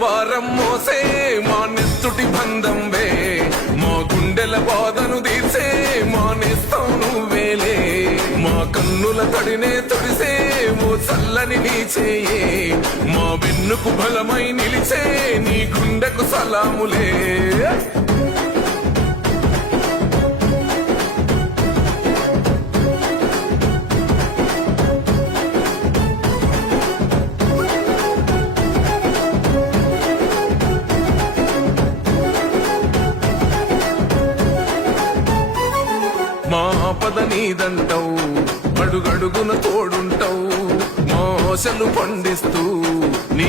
భారం మోసే మా నెత్తుటి బంధం వే, మా గుండెల బాధను తీసే మా నేస్తం నువ్వేలే, మా కన్నుల తడినే తొడిసే ఓ చల్లని నీ చేయే, మా వెన్నుకు బలమై నిలిచే నీ గుండెకు సలాములే. మా ఆపద నీదంటావు, అడుగడుగున తోడుంటావు, మా ఆశలు పండిస్తూ నీ